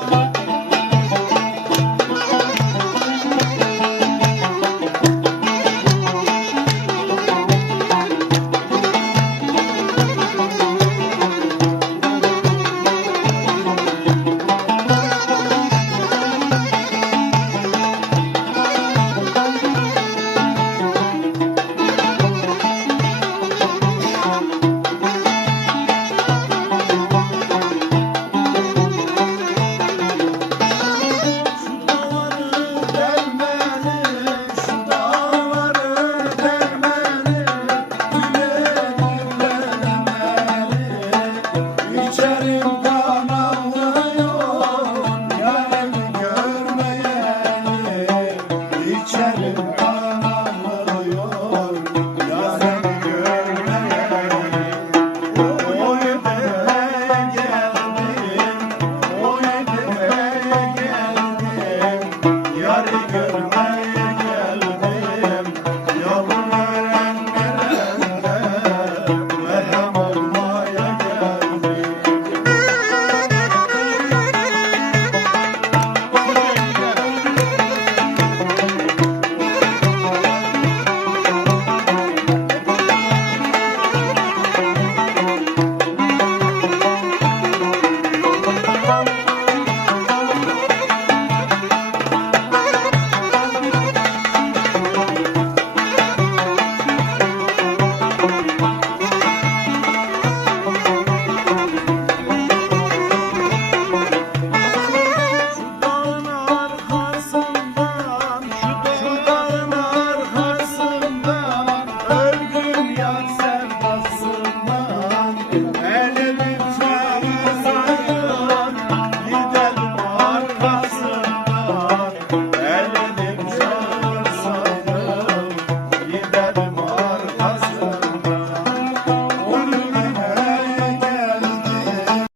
Mama.